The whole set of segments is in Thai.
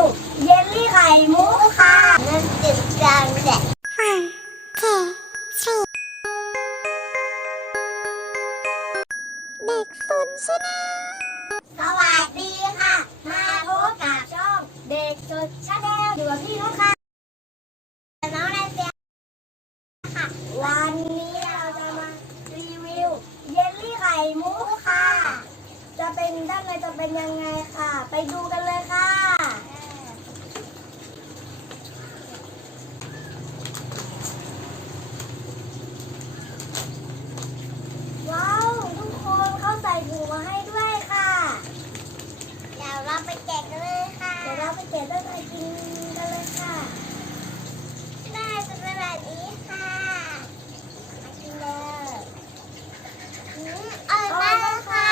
วเยลลี่ไข่มุกค่ะเงินติดจังแหละเด็กสุนชนะสวัสดีค่ะ มาพบกับช่องเด็กสุดชาแนลอยู่กับพี่นุชค่ะน้องนายเสียค่ะ วันนี้เราจะมารีวิวเยลลี่ไข่มุกค่ะ จะเป็นด้านในจะเป็นยังไงค่ะ ไปดูกันเลยค่ะ ว้าว ทุกคนเขาใส่ถุงมาให้ด้วยค่ะ เดี๋ยวเราไปแกะกันเลยค่ะ เดี๋ยวเรา ไปเก็บด้านในกินกันเลยค่ะได้จะเป็นแบบนี้ค่ะมากินเลยอืมอร่อยมากเลยค่ะ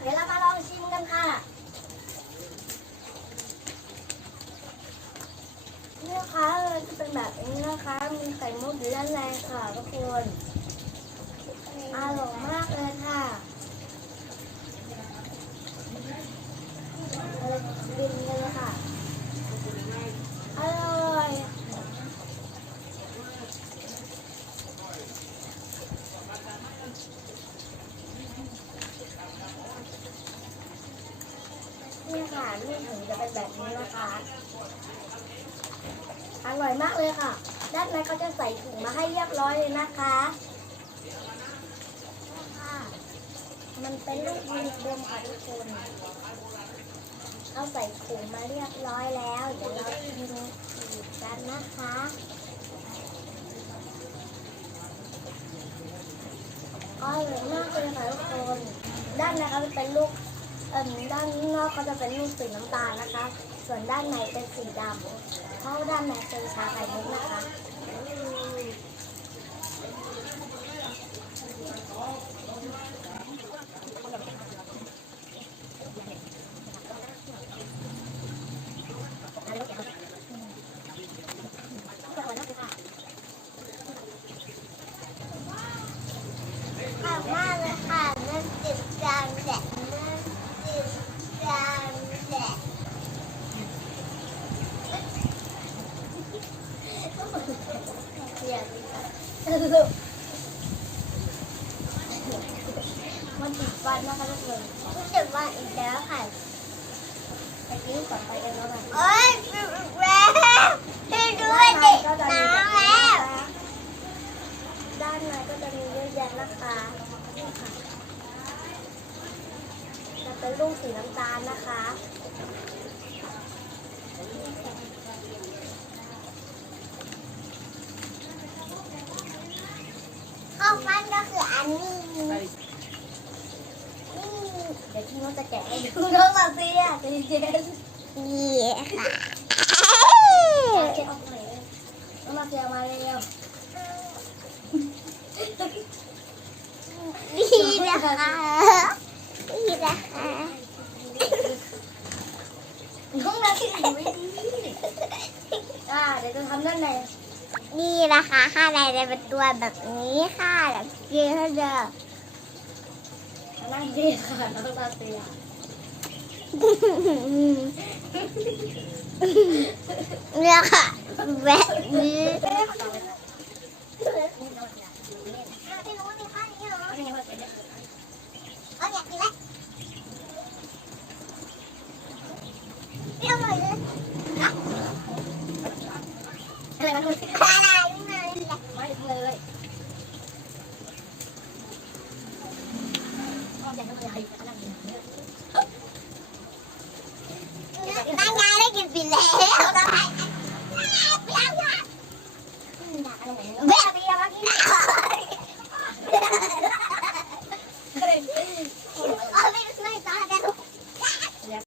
เดี๋ยวเรามาลองชิมกันค่ะนี่นะคะเลยจะเป็นแบบนี้นะคะ มีไข่มุกอยู่ด้านในค่ะทุกคนอร่อยมากเลยค่ะเอาเลยกินกันเลยค่ะอร่อยนี่ค่ะนี่ถึง จะเป็นแบบนี้นะคะอร่อยมากเลยค่ะ ด้านในเขาจะใส่ถุงมาให้เรียบร้อยเลยนะคะมันเป็นลูกวงกลมค่ะทุกคนเราใส่ถุงมาเรียบร้อยแล้ว เดี๋ยวเรากินกันนะคะอร่อยมากเลยค่ะทุกคน ด้านในเขาจะเป็นลูก ด้านนอกเขาจะเป็นรูปสีน้ำตาลนะคะ ส่วนด้านในเป็นสีดำเพราะด้านในเป็นชาไข่มุกนะคะอร่อยมากเลยค่ะเน้นติดจังแหละเน้นติดจังแหละ เสียสรุปมั นติดฟันนะคะทุกคนรู้สึกว่าอีกแล้วค่ะไปกินก่อนไปกันแล้วกันโอ๊ยแม่ช่วยด้วยเด็กน้ำแล้ว ด้านในก็จะมีเยอะแยะนะคะนี่ค่ะจะเป็นลูกสีน้ำตาลนะคะข้าวฟันก็คืออันนี้ ดี๋ยวพี่น้องจะแกะให้ดูน้องมาเซียใจเย็นนี่ค่ะแกะออกหนน้องมาเซียมาเร็วนี่นะคะนี่นะคะน้องมาเซียไม่ดีอ่าเดี๋ยวจะทำด้านในนี่นะคะข้างในจะเป็นตัวแบบนี้ค่ะแบบเยอะเลย นั่งดีค่ะน้องมาเซียเนี่ยค่ะแบบนี้ไม่รู้ในข้างนี้เหรอเอาเนี่ยกินแล้วไม่อร่อยเลยอะไรมันอะไร